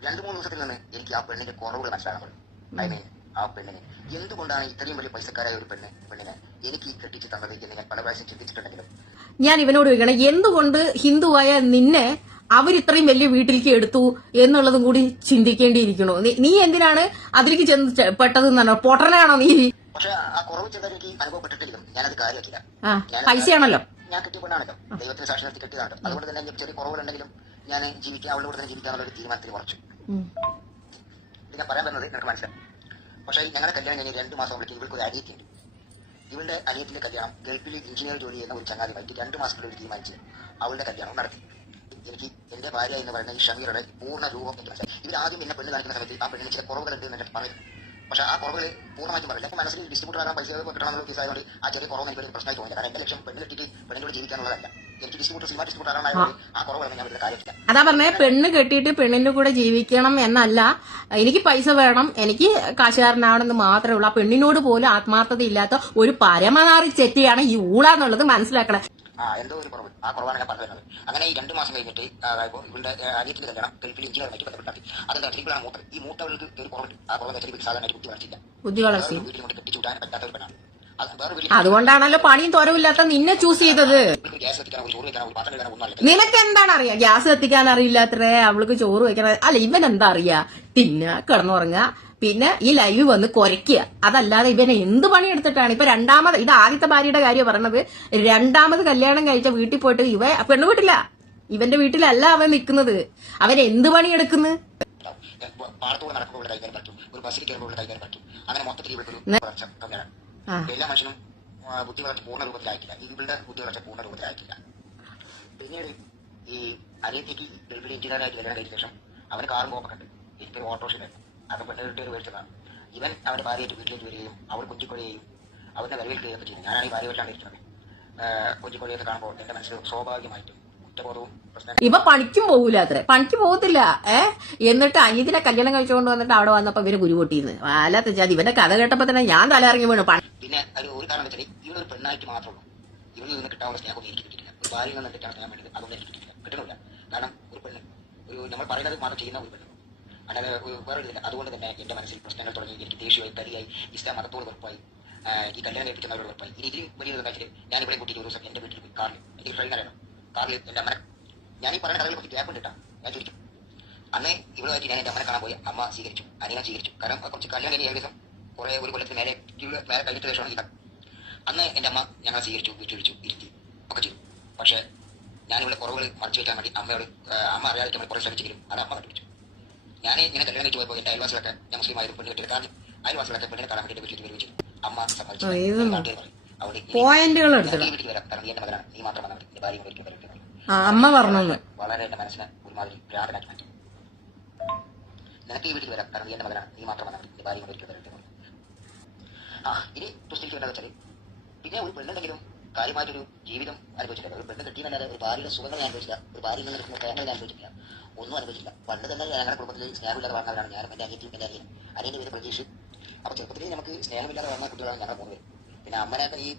രണ്ടു മൂന്ന് ദിവസത്തിൽ നിന്ന് എനിക്ക് ആ പെണ്ണിന്റെ കുറവുകൾ മനസ്സിലാകുന്നത് തുടങ്ങി ഐ മീൻ ആ പെണ്ണിന് എന്തുകൊണ്ടാണ് ഇത്രയും വലിയ പൈസക്കാരായ ഒരു പെണ്ണ് പെണ്ണിനെ എനിക്ക് കെട്ടിച്ച് തന്നത് എന്ന് ഞാൻ പല പ്രാവശ്യം ചിന്തിച്ചിട്ടുണ്ടെങ്കിലും ഞാൻ ഇവനോട് ചോദിക്കണം എന്തുകൊണ്ട് ഹിന്ദുവായ നിന്നെ അവരിത്രയും വലിയ വീട്ടിലേക്ക് എടുത്തു എന്നുള്ളതും കൂടി ചിന്തിക്കേണ്ടിയിരിക്കണോ? നീ- എന്തിനാണ് അതിലേക്ക് ചെന്ന് പെട്ടത് പെട്ടതെന്നാണോ പൊട്ടനാണോ നീ? പക്ഷെ ആ കുറവ് ചെയ്താൽ എനിക്ക് അനുഭവപ്പെട്ടിട്ടില്ല ഞാനത് കാര്യമാക്കില്ല പൈസയാണല്ലോ. ഞാൻ കെട്ടിയ പെണ്ണാണല്ലോ. ദൈവത്തിന് സാക്ഷി നിർത്തി കെട്ടിയതാണ്. അതുകൊണ്ട് തന്നെ ചെറിയ കുറവുകളുണ്ടെങ്കിലും ഞാൻ ജീവിക്കാൻ അവളുടെ കൂടെ തന്നെ ജീവിക്കാനുള്ള ഒരു തീരുമാനത്തിൽ കുറച്ചു. ഞാൻ പറയാൻ വരുന്നത് നിങ്ങൾക്ക് മനസ്സിലായി. പക്ഷേ ഞങ്ങളുടെ കല്യാണം കഴിഞ്ഞ് രണ്ട് മാസം ആകുമ്പോഴേക്കും ഇവൾക്ക് ഒരു അനിയത്തിയുണ്ട്. ഇവളുടെ അനിയത്തിന്റെ കല്യാണം ഗൾഫിൽ എഞ്ചിനീയർ ജോലി ചെയ്യുന്ന ഒരു ചങ്ങാതി വൈകിട്ട് രണ്ട് മാസത്തിനുള്ളിൽ തീരുമാനിച്ച് അവളുടെ കല്യാണം നടത്തി. എനിക്ക് എന്റെ ഭാര്യ എന്ന് പറയുന്ന ഈ ഷമീറുടെ പൂർണ രൂപം എനിക്ക് മനസ്സിലായി. ഇവർ ആദ്യം എന്നെ പെണ്ണ് കാണിക്കുന്ന സമയത്ത് ആ പെണ്ണിന് ചില കുറവുകളുണ്ട് എന്ന് പറഞ്ഞു പക്ഷേ ആ കുറവുകൾ പൂർണമായിട്ടും പറയില്ല. അപ്പൊ മനസ്സിൽ ഡിസ്ട്രിബ്യൂട്ടർ ആകാൻ പൈസ കിട്ടണമെന്നുള്ള കേസായതുകൊണ്ട് ആ ചെറിയ കുറവ് എനിക്ക് പ്രശ്നമായി തോന്നില്ല കാരണം എന്റെ ലക്ഷ്യം പെണ്ണ് കിട്ടിയിട്ട് പെണ്ണിനോട് ജീവിക്കാനുള്ളതല്ല. എനിക്ക് ഡിസ്ട്രിബ്യൂട്ടർ സിനിമ ഡിസ്ട്രിബ്യൂട്ടർ ആ. കുറവുകളൊന്നും ഞാൻ കാര്യമില്ല അതാ പറഞ്ഞ പെണ്ണ് കെട്ടിയിട്ട് പെണ്ണിന്റെ കൂടെ ജീവിക്കണം എന്നല്ല. എനിക്ക് പൈസ വേണം എനിക്ക് കാശുകാരനാവണമെന്ന് മാത്രമേ ഉള്ളൂ. ആ പെണ്ണിനോട് പോലും ആത്മാർത്ഥത ഇല്ലാത്ത ഒരു പരമനാറി ചെറ്റിയാണ് ഈ ഊള എന്നുള്ളത് മനസ്സിലാക്കണം. ആ എന്തോ ഒരു കുറവ്. ആ കുറവാണ് ഞാൻ പറഞ്ഞു വരുന്നത് അങ്ങനെ ഈ രണ്ട് മാസം കഴിഞ്ഞിട്ട് അതായത് ഇവിടെ അനിയത്തിന്റെ കല്യാണം ഗൾഫിൽ എഞ്ചിനീയറുമായിട്ട് ബന്ധപ്പെട്ടാണ് അതിന്റെ ട്രിപ്പിളാണ് മൂത്തത്. ഈ മൂത്തവർക്ക് ഒരു കുറവുണ്ട്. ആ കുറവ് സാധാരണ കുട്ടി വേറൊരു വീട്ടിൽ കൊണ്ട് കെട്ടിച്ചു വിടാൻ പറ്റാത്ത ഒരു പെണ്ണാണ്. അതുകൊണ്ടാണല്ലോ പണിയും തോരവില്ലാത്ത നിന്നെ ചൂസ് ചെയ്തത്. നിനക്ക് എന്താണ് അറിയാ ഗ്യാസ് കത്തിക്കാൻ അറിയില്ലാത്രേ അവൾക്ക് ചോറ് വെക്കാൻ അല്ല ഇവൻ എന്താ അറിയാ? തിന്ന കിടന്നുറങ്ങുക പിന്നെ ഈ ലൈവ് വന്ന് കുരയ്ക്കുക അതല്ലാതെ ഇവനെ എന്ത് പണി എടുത്തിട്ടാണ് ഇപ്പൊ രണ്ടാമത് ഇത് ആദ്യത്തെ ഭാര്യയുടെ കാര്യം പറഞ്ഞത്. രണ്ടാമത് കല്യാണം കഴിച്ച വീട്ടിൽ പോയിട്ട് ഇവ പെണ്ണു വീട്ടില്ല ഇവന്റെ വീട്ടിലല്ല അവൻ നിൽക്കുന്നത് അവൻ എന്ത് പണി എടുക്കുന്നു പാടത്തോട് നടക്കുമ്പോൾ കൈകാര്യം പറ്റും. ഒരു ബസ്സിൽ കയറുമ്പോൾ കൈകാര്യം പറ്റും. അങ്ങനെ മൊത്തത്തിൽ എല്ലാ മനുഷ്യനും ബുദ്ധി വളർച്ച പൂർണ രൂപത്തിലായിട്ടില്ല ഇവളുടെ ബുദ്ധി വളർച്ച പൂർണ രൂപത്തിലായിട്ടില്ല പിന്നീട് ഈ അനിയത്തിക്ക് ഗൾഫിൽ ഇന്ത്യക്കാരായിട്ട് കല്യാണം കഴിഞ്ഞ ശേഷം അവന് കാറും കോപ്പൊക്കെ ഉണ്ട്. എനിക്കൊരു ഓട്ടോറിക്ഷ ഉണ്ടായിരുന്നു അത് പെണ്ണ് കിട്ടിയത് മേടിച്ചതാണ് ഇവൻ അവന്റെ ഭാര്യയായിട്ട് വീട്ടിലേക്ക് വരികയും അവൾ കുഞ്ചിക്കൊള്ളുകയും അവന്റെ വരവേൽക്കുകയും ഒക്കെ ചെയ്യുന്നു ഞാനാണ് ഈ ഭാര്യ വീട്ടിലാണ് ഇരിക്കുന്നത്. കാണുമ്പോൾ എന്റെ മനസ്സിൽ സ്വാഭാവികമായിട്ടും ഇവ പണിക്കും പോകൂല അത്ര. പണിക്ക് പോകത്തില്ല. ഏ? എന്നിട്ട് അനിയതിനെ കല്യാണം കഴിച്ചുകൊണ്ട് വന്നിട്ട് അവിടെ വന്നപ്പോ ഇവർ കുരുപൊട്ടിന്ന് അല്ലാത്ത ഇവന്റെ കഥ കേട്ടപ്പോ തന്നെ ഞാൻ തലയിറങ്ങി വീണു. പിന്നെ അത് ഒരു കാരണം വെച്ചാൽ ഇവനൊരു പെണ്ണായിട്ട് മാത്രമേ ഉള്ളൂ. ഇവളിൽ നിന്ന് കിട്ടാനുള്ള സ്നേഹം എനിക്ക് കിട്ടിയിട്ടില്ല. ഒരു ഭാര്യയിൽ നിന്ന് കിട്ടാൻ സ്നേഹം വേണ്ടത് അതൊന്നും എനിക്ക് കിട്ടിയിട്ടില്ല. കിട്ടണില്ല. കാരണം ഒരു പെണ്ണ് ഒരു നമ്മൾ പറയുന്നത് മാത്രം ചെയ്യുന്ന ഒരു പെണ്ണ്. അല്ലാതെ വേറെ ഇതില്ല. അതുകൊണ്ട് തന്നെ എന്റെ മനസ്സിൽ പ്രശ്നങ്ങൾ തുടങ്ങി എനിക്ക് ദേഷ്യമായി തരിയായി ഇസ്ലാം മതത്തോട് വെറുപ്പായി ഈ കല്യാണം കഴിപ്പിക്കുന്നവരോട് വെറുപ്പായി. ഇനി ഇതിലും വലിയ എന്താ ഞാൻ ഇവിടെ കൂട്ടിയിട്ട് ഒരു ദിവസം എന്റെ വീട്ടിൽ പോയി കാറിൽ എനിക്ക് ട്രെയിൻ അറിയണം കാറിൽ എന്റെ അമ്മനെ. ഞാൻ ഈ പറഞ്ഞ കഥകളെ കുറച്ച് ഗ്യാപ്പ് ഉണ്ട് കേട്ടോ. ഞാൻ ചോദിക്കും. അന്ന് ഇവളുമായിട്ട് ഞാൻ എന്റെ അമ്മനെ കാണാൻ പോയി. അമ്മ സ്വീകരിച്ചു. അനിയൻ സ്വീകരിച്ചു. കാരണം കുറച്ച് കല്യാണം കഴിഞ്ഞ് ഏകദേശം കുറെ ഒരു കൊല്ലത്തിന് മേലെ മേലെ കഴിഞ്ഞിട്ട് ശേഷമാണ് അന്ന് എന്റെ അമ്മ ഞങ്ങളെ സ്വീകരിച്ചു വിളിച്ചു ഇരുത്തി ഒക്കെ ചെയ്തു. പക്ഷേ ഞാൻ ഇവിടെ കുറവുകൾ മറച്ചു വെക്കാൻ വേണ്ടി അമ്മയോട് അമ്മ അറിയാതെ നമ്മൾ കുറെ ശ്രമിച്ചെങ്കിലും അത് അമ്മ കണ്ടുപിടിച്ചു. ഞാൻ ഇങ്ങനെ കല്യാണം കഴിച്ച് പോയപ്പോൾ എന്റെ അയൽവാസികളൊക്കെ ഞാൻ മുസ്ലിം ആയിരുന്നു പെണ്ണ് കെട്ടിയത് കാരണം അയൽവാസികളൊക്കെ പെണ്ണിനെ കാണാൻ വേണ്ടി വീട്ടിൽ അമ്മ സമ്മതിച്ചു. വീട്ടിൽ വരാം. കാരണം നീ എന്റെ മകനാണ്. നീ മാത്രം വന്നാൽ എന്റെ ഭാര്യ ഒരിക്കലും അമ്മ പറഞ്ഞു വളരെ എന്റെ മനസ്സിനെ ഒരുമാതിരി ഭ്രാന്തനാക്കി മാറ്റി. നിനക്ക് ഈ വീട്ടിൽ വരാം. കാരണം നീ എന്റെ മകനാണ്. നീ മാത്രം വന്നാൽ എന്റെ ഭാര്യ ഒരിക്കലും ആ ഇനി എന്താ വെച്ചാൽ പിന്നെ ഒരു പെണ്ണുണ്ടെങ്കിലും കാര്യമായിട്ടൊരു ജീവിതം അനുഭവിച്ചിട്ടില്ല. ഒരു പെണ്ണ് കെട്ടിയെന്നല്ലാതെ ഒരു ഭാര്യയുടെ സുഖങ്ങൾ അനുഭവിച്ചില്ല ഒരു ഭാര്യയിൽ നിന്ന് നിൽക്കുന്ന പ്രേമങ്ങൾ ഞാൻ അനുഭവിച്ചിട്ടില്ല. ഒന്നും അനുഭവിച്ചില്ല പണ്ട് തന്നെ ഞങ്ങളുടെ കുടുംബത്തിൽ സ്നേഹമില്ലാതെ വളർന്നവരാണ് ഞാനും എന്റെ അനിയത്തിയും എന്റെ അനിയനും. അനിയന്റെ പേര് പ്രതീക്ഷ അപ്പൊ ചെറുപ്പത്തിൽ നമുക്ക് സ്നേഹമില്ലാതെ വളർന്ന കുട്ടികളാണ് ഞങ്ങൾ മൂന്ന് പേര്. പിന്നെ അമ്മനെയൊക്കെ ഈ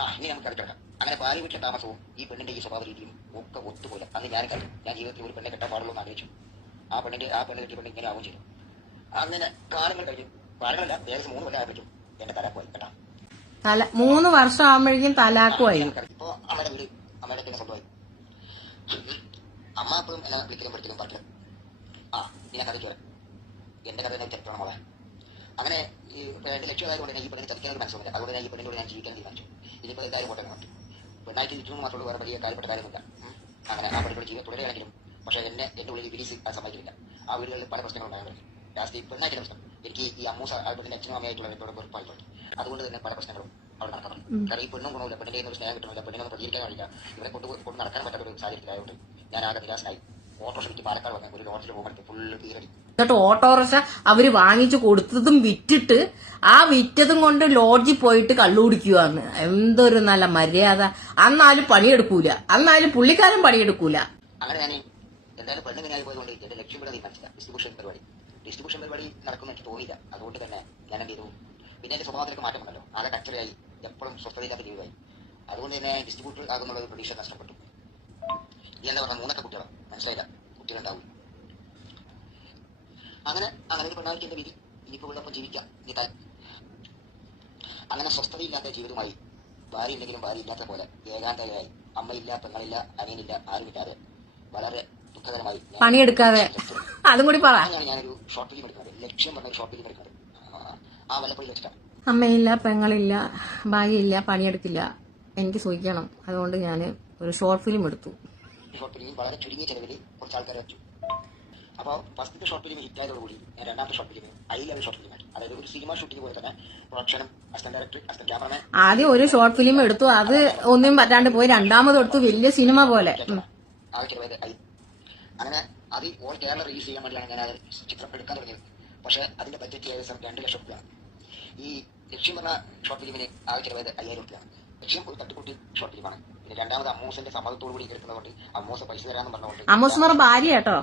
ആ ഇനി നമുക്ക് അടുത്തിടക്കാം അങ്ങനെ ഭാര്യ വീട്ടിലെ താമസവും ഈ പെണ്ണിന്റെ ഈ സ്വഭാവ രീതിയും ഒക്കെ ഒത്തുപോലെ അന്ന് ഞാൻ കണ്ടു. ഞാൻ ജീവിതത്തിൽ ഒരു പെണ്ണെ കെട്ടാൻ പാടുള്ളൂ എന്ന് ആലോചിച്ചു ആ പെണ്ണിന്റെ ആ പെണ്ണ് കെട്ടിയ പെണ്ണ് ഇങ്ങനെ ആവുകയും ചെയ്തു. അങ്ങനെ കാലങ്ങൾ കഴിഞ്ഞു. ഏകദേശം മൂന്ന് കൊല്ലം ആയപ്പോഴും എന്റെ തല പോയി കേട്ടാ. തല മൂന്ന് വർഷം ആകുമ്പോഴേക്കും തലാക്കുമായി ഇപ്പൊ അമ്മയുടെ വീട് അമ്മയുടെ പിന്നെ സ്വന്തമായി. അമ്മ അപ്പം എന്നെ വിളിക്കലും പഠിക്കലും പഠിക്കലും ആ നിന്നെ കഥയ്ക്ക് വരാം. എന്റെ കഥ തന്നെ ചരിത്രം മോളെ. അങ്ങനെ ഈ എന്റെ ലക്ഷ്യമായതുകൊണ്ട് തന്നെ ഈ പെണ്ണിനെ ചതിക്കാൻ ഒരു അതുകൊണ്ട് ഞാൻ ഈ പെണ്ണിനോട് ഞാൻ ജീവിക്കാൻ തീരുമാനിച്ചു. ഇനിയിപ്പോ എന്തായാലും പോട്ടെ പറഞ്ഞു. പെണ്ണായിട്ട് ഇരിക്കുന്നു മാത്രമേ വേറെ വലിയ കാര്യപ്പെട്ട കാര്യമില്ല. അങ്ങനെ ആ പെണ്ണിനോട് ജീവിതം തുടരുകയാണെങ്കിലും പക്ഷേ എന്നെ എന്റെ ഉള്ളിൽ വിരിച്ച് സമ്മതിക്കില്ല ആ വീടുകളിൽ പല പ്രശ്നങ്ങളുണ്ടായിരുന്നു ലാസ്റ്റ് ഈ പെണ്ണാക്കിയ പ്രശ്നം എനിക്ക് ഈ അമ്മൂസ ആൽബർട്ടിന്റെ അച്ഛനും അമ്മയായിട്ടുള്ള എന്നോട് വെറുപ്പായിട്ടുണ്ട് അതുകൊണ്ട് തന്നെ പല പ്രശ്നങ്ങളും അവിടെ നടക്കണം കാരണം ഈ പെണ്ണും ഗുണമില്ല പെണ്ണിന്റെ ഒരു സ്നേഹം കിട്ടണമില്ല പെണ്ണിനെ ഒന്ന് പ്രതികരിക്കാൻ കഴിയില്ല ഇവരെ കൊണ്ട് കൊണ്ട് നടക്കാൻ പറ്റാത്ത ഒരു സാഹചര്യത്തിലായതുകൊണ്ട് ഞാൻ ആകെ നിരാശനായി. ഓട്ടോ വിറ്റ് പാലക്കാട് വന്ന ഒരു ലോഡ്ജിൽ പോകുമ്പോൾ ഫുള്ള് തീരടി എന്നിട്ട് ഓട്ടോറിക്ഷ അവർ വാങ്ങിച്ചു കൊടുത്തതും വിറ്റിട്ട് ആ വിറ്റതും കൊണ്ട് ലോഡ്ജിൽ പോയിട്ട് കള്ളു കുടിക്കുവാന്ന്. എന്തൊരു നല്ല മര്യാദ. അന്നാലും പണിയെടുക്കൂല. അന്നാലും പുള്ളിക്കാരൻ പണിയെടുക്കൂല. അങ്ങനെ ഞാൻ എന്തായാലും പെണ്ണ് ഇങ്ങനെ പോയതുകൊണ്ട് എന്റെ ലക്ഷ്യം കൂടെ തീരുമാനിച്ചില്ല ഡിസ്ട്രിബ്യൂഷൻ പരിപാടി. ഡിസ്ട്രിബ്യൂഷൻ പരിപാടി നടക്കുന്നു എനിക്ക് തോന്നിയില്ല. അതുകൊണ്ട് തന്നെ ഞാൻ എന്ത് ചെയ്തു? പിന്നെ എന്റെ സ്വഭാവത്തിലേക്ക് മാറ്റം വന്നല്ലോ. ആകെ കച്ചറയായി എപ്പോഴും സ്വസ്ഥതയില്ലാത്ത ജീവിതമായി അതുകൊണ്ട് തന്നെ ഡിസ്ട്രിബ്യൂട്ടർ ആകുന്നുള്ള ഒരു പ്രതീക്ഷ നഷ്ടപ്പെട്ടു. ഇനി എന്താ പറഞ്ഞ മൂന്നൊക്കെ കുട്ടികളാണ് മനസ്സിലായില്ല? കുട്ടികളുണ്ടാവും. അങ്ങനെ അങ്ങനെ ഒരു എന്റെ വിധി ഇനിയിപ്പോ ഉള്ളപ്പം ജീവിക്കാം. ഇനി താൻ അങ്ങനെ സ്വസ്ഥതയില്ലാത്ത ജീവിതമായി ഭാര്യ ഉണ്ടെങ്കിലും ഭാര്യ ഇല്ലാത്ത പോലെ ഏകാന്തതയായി. അമ്മയില്ല പെങ്ങളില്ല അനിയനില്ല ആരുമില്ലാതെ. വളരെ പണിയെടുക്കാതെ അതും കൂടി പറ അമ്മയില്ല പെങ്ങളില്ല ഭാര്യയില്ല പണിയെടുക്കില്ല എനിക്ക് സൂഹിക്കണം അതുകൊണ്ട് ഞാൻ ഒരു ഷോർട്ട് ഫിലിം എടുത്തു ഷോർട്ട് ഫിലിം വളരെ ചുരുങ്ങിയ ചെലവിൽ കുറച്ച് ആൾക്കാരെ വെച്ചു അപ്പോൾ ഫസ്റ്റത്തെ ഷോർട്ട് ഫിലിം ഹിറ്റായതോടുകൂടി ഞാൻ രണ്ടാമത്തെ short film I level short film അതായത് ഒരു സിനിമ ഷൂട്ടിംഗ് പോലെ തന്നെ പ്രൊഡക്ഷനും അസിസ്റ്റന്റ് ഡയറക്ടർ അസിസ്റ്റന്റ് ക്യാമറമാൻ ആദ്യം ഒരു ഷോർട്ട് ഫിലിം എടുത്തു അത് ഒന്നും പറ്റാണ്ട് പോയി രണ്ടാമത് എടുത്തു വലിയ സിനിമ പോലെ. ആ ചെലവ് ഐ അങ്ങനെ അത് ഓൾ കേരള റിലീസ് ചെയ്യാൻ വേണ്ടിയാണ് ഞാൻ അത് ചിത്രം എടുക്കാൻ തുടങ്ങിയത്. പക്ഷേ അതിന്റെ ബഡ്ജറ്റ് ഏകദേശം രണ്ട് ലക്ഷം രൂപയാണ്. ഈ ലക്ഷ്യം പറഞ്ഞ ഷോർട്ട് ഫിലിമിന് ആകെ ചിലവായത് അയ്യായിരം രൂപയാണ്. ലക്ഷ്യം ഒരു തട്ടിക്കൂട്ടി ഷോർട്ട് ഫിലിമാണ് പിന്നെ രണ്ടാമത് അമ്മൂസിന്റെ സമ്മതത്തോടു കൂടി എടുക്കുന്നതുകൊണ്ട് അമ്മൂസ പൈസ തരാമെന്ന് പറഞ്ഞുകൊണ്ട് അമ്മൂസ് ഭാര്യ കേട്ടോ?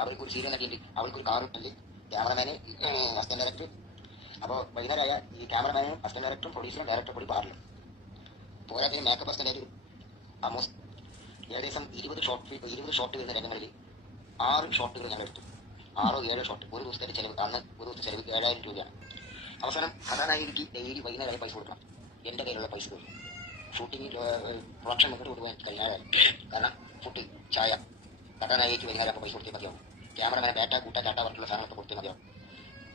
അവർക്ക് ഒരു സീരിയൽ നടിയുണ്ട്. അവർക്ക് ഒരു കാർ ഇട്ടുണ്ട്. ക്യാമറമാന് അസിസ്റ്റന്റ് ഡയറക്ടർ അപ്പോൾ വൈകുന്നേരമായ ഈ ക്യാമറമാനും അസിസ്റ്റന്റ് ഡയറക്ടറും പ്രൊഡ്യൂസറും ഡയറക്ടർ കൂടി പാടില്ല പോരാത്തിന് മേക്കപ്പ് അസിസ്റ്റന്റ് അമോസ് ഏകദേശം ഇരുപത് ഷോട്ട് ഇരുപത് ഷോർട്ട് വരുന്ന രംഗങ്ങളിൽ ആറ് ഷോർട്ടുകൾ ഞങ്ങൾ എടുത്തു. ആറോ ഏഴോ ഷോട്ട് ഒരു ദിവസത്തെ ചെലവ് അന്ന് ഒരു ദിവസത്തെ ചെലവ് ഏഴായിരം രൂപയാണ്. അവസാനം കഥാനായിക്ക് ഡെയിലി വൈകുന്നേരം പൈസ കൊടുക്കണം. എന്റെ കയ്യിലുള്ള പൈസ കൊടുക്കും ഷൂട്ടിംഗ് പ്രൊഡക്ഷൻ മുന്നോട്ട് കൊണ്ടുപോകാൻ കഴിയാതെ കാരണം ഫുഡ് ചായ കഥാനായിക്ക് വൈകുന്നേരം പൈസ കൊടുത്തേ മതിയാവും. ക്യാമറമാൻ ഡാറ്റ കൂട്ട ചാട്ട പറഞ്ഞിട്ടുള്ള സാധനങ്ങളൊക്കെ കൊടുത്തേ മതിയാവും.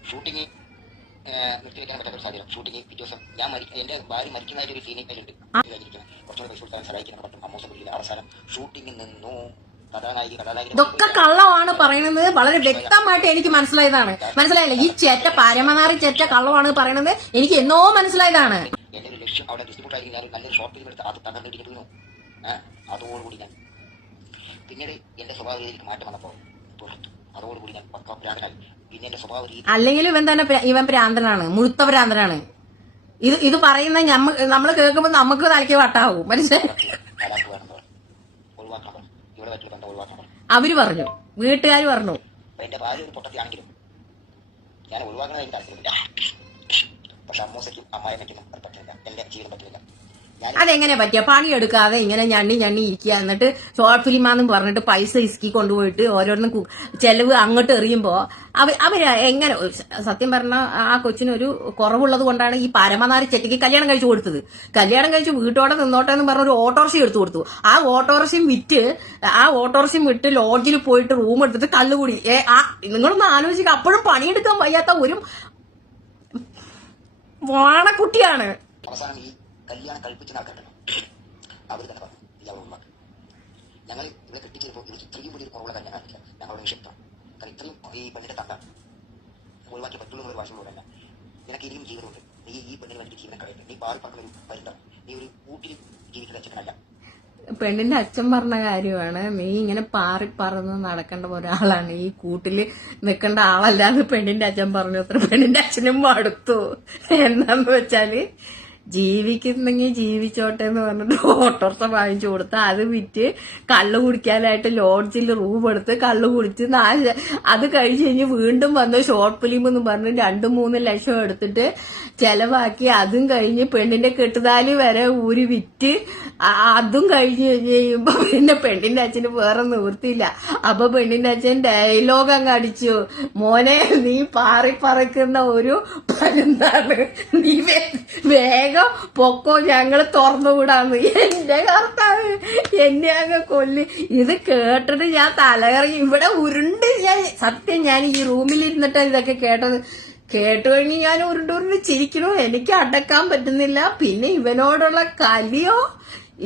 ഷൂട്ടിംഗ് നിർത്തിവെക്കാൻ പറ്റാത്ത ഒരു സാഹചര്യം. ഷൂട്ടിംഗ് പിറ്റേ ഞാൻ മരി എന്റെ ഭാര്യ മരിക്കുന്നതായിട്ട് ഒരു സീനിൽ അതിലുണ്ട് കഴിഞ്ഞിരിക്കണം കുറച്ചുകൂടെ പൈസ കൊടുക്കാൻ സഹായിക്കുന്ന പറ്റും അമ്മോസം പിടിക്കില്ല അവസാനം. ഷൂട്ടിംഗ് നിന്നു. കഥാനായിക കഥാനായിക ഇതൊക്കെ കള്ളമാണ് പറയുന്നത്. വളരെ വ്യക്തമായിട്ട് എനിക്ക് മനസ്സിലായതാണ്. മനസ്സിലായില്ല? ഈ ചേറ്റ പരമനാറി ചേറ്റ കള്ളമാണ് പറയുന്നത് എനിക്ക് എന്നോ മനസ്സിലായതാണ്. എന്റെ ഒരു ലക്ഷ്യം അവിടെ ഡിസ്ട്രിബ്യൂട്ട് ഞാൻ നല്ലൊരു ഷോർട്ട് ഫിലിം എടുത്ത് അത് തകർന്നിരിക്കുന്നു അതോടുകൂടി ഞാൻ. പിന്നീട് എന്റെ സ്വഭാവ രീതിക്ക് മാറ്റം വന്നപ്പോൾ പുറത്തു. അതോടുകൂടി ഞാൻ പക്കാ അല്ലെങ്കിലും ഇവൻ തന്നെ ഇവൻ ഭ്രാന്തനാണ് മുഴുത്ത ഭ്രാന്തനാണ് ഇത് ഇത് പറയുന്ന നമ്മൾ നമ്മൾ കേൾക്കുമ്പോൾ നമുക്ക് തലയ്ക്ക് വട്ടാവും. മനസ്സിലായി? പറഞ്ഞു. അവർ പറഞ്ഞു. വീട്ടുകാർ പറഞ്ഞു. അപ്പൊ എന്റെ ഭാര്യ ഒരു പൊട്ടത്തിയാണെങ്കിലും ഞാൻ ഒഴിവാക്കുന്നത് എനിക്ക് താല്പര്യമില്ല. പക്ഷെ അമ്മൂസയ്ക്കും അമ്മായി അത് പറ്റില്ല. എന്റെ ജീവിതം പറ്റില്ല. അതെങ്ങനെ പറ്റിയ? പണിയെടുക്കാതെ ഇങ്ങനെ ഞണ്ണി ഞണ്ണി ഇരിക്കുക. എന്നിട്ട് ഷോർട്ട് ഫിലിമാന്ന് പറഞ്ഞിട്ട് പൈസ ഇസ്കി കൊണ്ടുപോയിട്ട് ഓരോന്നും ചെലവ് അങ്ങോട്ട് എറിയുമ്പോ അവ അവർ എങ്ങനെ സത്യം പറഞ്ഞ ആ കൊച്ചിനൊരു കുറവുള്ളത് കൊണ്ടാണ് ഈ പരമനാരി ചെറ്റിക്ക് കല്യാണം കഴിച്ചു കൊടുത്തത്. കല്യാണം കഴിച്ച് വീട്ടോടെ നിന്നോട്ടെ എന്ന് പറഞ്ഞ ഒരു ഓട്ടോറിക്ഷ എടുത്തു കൊടുത്തു. ആ ഓട്ടോറിക്ഷയും വിറ്റ് ആ ഓട്ടോറിക്ഷയും വിട്ട് ലോഡ്ജിൽ പോയിട്ട് റൂം എടുത്തിട്ട് കള്ളുകൂടി നിങ്ങളൊന്ന് ആലോചിക്ക. അപ്പോഴും പണിയെടുക്കാൻ വയ്യാത്ത ഒരു വാണക്കുട്ടിയാണ്. അവസാനം കല്യാണം കഴിപ്പിക്കുന്ന ആൾക്കാരുണ്ടല്ലോ. അവർ തന്നെ പറഞ്ഞു ഞങ്ങൾ ഇവിടെ കെട്ടിച്ചപ്പോൾ എനിക്ക് ഇത്രയും വലിയൊരു കുറവുള്ള കല്യാണമായിട്ടില്ല ഞങ്ങളുടെ നിക്ഷേപിക്കണം കാരണം ഇത്രയും ഈ പെണ്ണിന്റെ തന്ത ഒഴിവാക്കി പറ്റുള്ളൂ എന്നൊരു വാശിയോടല്ല നിനക്ക് ഇനിയും ജീവിതമുണ്ട് നീ ഈ പെണ്ണിന് വേണ്ടി ജീവനം കളയട്ടെ നീ പാറി പറഞ്ഞ ഒരു നീ ഒരു കൂട്ടിൽ ജീവിക്കുന്ന അച്ഛനല്ല. പെണ്ണിന്റെ അച്ഛൻ പറഞ്ഞ കാര്യമാണ്. നീ ഇങ്ങനെ പാറി പറന്ന് നടക്കേണ്ട ഒരാളാണ്. ഈ കൂട്ടിൽ നിൽക്കേണ്ട ആളല്ലാതെ പെണ്ണിന്റെ അച്ഛൻ പറഞ്ഞു. അത്ര പെണ്ണിന്റെ അച്ഛനും മടുത്തു. എന്താന്ന് വെച്ചാൽ ജീവിക്കുന്നെങ്കിൽ ജീവിച്ചോട്ടെ എന്ന് പറഞ്ഞിട്ട് ഓട്ടോർത്ത വാങ്ങിച്ചു കൊടുത്ത് അത് വിറ്റ് കള്ള് കുടിക്കാനായിട്ട് ലോഡ്ജിൽ റൂം എടുത്ത് കള്ള് കുടിച്ച് നാല് അത് കഴിച്ച് കഴിഞ്ഞ് വീണ്ടും വന്ന് ഷോർട്ട് ഫിലിം എന്ന് പറഞ്ഞ് രണ്ടു മൂന്ന് ലക്ഷം എടുത്തിട്ട് ചെലവാക്കി അതും കഴിഞ്ഞ് പെണ്ണിന്റെ കെട്ടുതാലി വരെ ഊരി വിറ്റ് അതും കഴിഞ്ഞ് കഴിഞ്ഞ് കഴിയുമ്പോ പിന്നെ പെണ്ണിന്റെ അച്ഛന് വേറെ നിവൃത്തിയില്ല. അപ്പൊ പെണ്ണിന്റെ അച്ഛൻ ഡയലോഗ് അങ്ങ് അടിച്ചു. മോനെ നീ പാറി പറക്കുന്ന ഒരു പരുന്താണ്. നീ വേ- വേഗം പൊക്കോ ഞങ്ങൾ തുറന്നുകൂടാന്ന്. എന്റെ കർത്താവ് എന്നെ അങ്ങ് കൊല്ലി. ഇത് കേട്ടിട്ട് ഞാൻ തലകറങ്ങി. ഇവിടെ ഉരുണ്ട് ഞാൻ. സത്യം ഞാൻ ഈ റൂമിൽ ഇരുന്നിട്ട് ഇതൊക്കെ കേട്ടത്. കേട്ടു കഴിഞ്ഞ് ഞാൻ ഉരുണ്ട് ഉരുണ്ട് ചിരിക്കണു എനിക്ക് അടക്കാൻ പറ്റുന്നില്ല. പിന്നെ ഇവനോടുള്ള കലിയോ?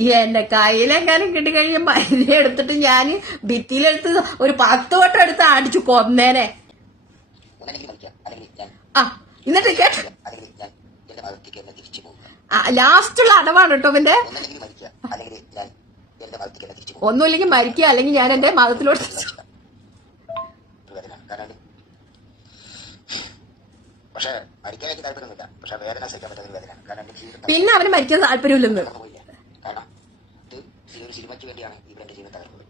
ഈ എന്റെ കയ്യിലെങ്ങാനും കിട്ടിക്കഴിഞ്ഞ മരുന്ന് എടുത്തിട്ട് ഞാൻ ഭിത്തിയിലെടുത്ത് ഒരു പത്ത് വട്ടം എടുത്ത് അടിച്ചു കൊന്നേനെ. ആ എന്നിട്ട് കേട്ടോ. എന്റെ മതത്തേക്ക് എന്നെ തിരിച്ചു പോകുക. ലാസ്റ്റുള്ള അടവാണ് കേട്ടോ പിന്നെ ഒന്നെങ്കിൽ മരിക്കുക. അല്ലെങ്കിൽ ഞാൻ എന്റെ മതത്തേക്ക് എന്നെ തിരിച്ചു ഒന്നുമില്ലെങ്കിൽ മരിക്കുക അല്ലെങ്കിൽ ഞാൻ എന്റെ മതത്തിലോട്ട് കാരണം പക്ഷെ മരിക്കാൻ എനിക്ക് താല്പര്യമൊന്നുമില്ല. പക്ഷെ വേദന സഹിക്കാൻ പറ്റാത്ത ഒരു വേദന കാരണം എന്റെ ജീവിതം പിന്നെ അവന് മരിക്കാൻ താല്പര്യമില്ലെന്ന്. കാരണം ഇത് ഒരു സിനിമയ്ക്ക് വേണ്ടിയാണ് ഇവിടെ എന്റെ ജീവിതം തകർന്നത്.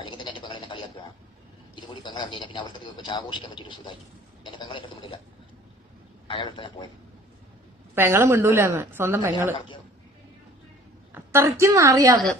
അല്ലെങ്കിൽ തന്നെ എന്റെ പെങ്ങളെ കളിയാക്കുകയാണ് ഇതുകൂടി പെങ്ങൾ അറിഞ്ഞു കഴിഞ്ഞാൽ പിന്നെ അവർക്ക് വെച്ച് ആഘോഷിക്കാൻ പറ്റിയൊരു സുഖമായി എന്റെ പെങ്ങളെ പോയത് പെങ്ങൾ മിണ്ടൂലെന്ന്. സ്വന്തം പെങ്ങൾ. അത്രയ്ക്കും അറിയാതെ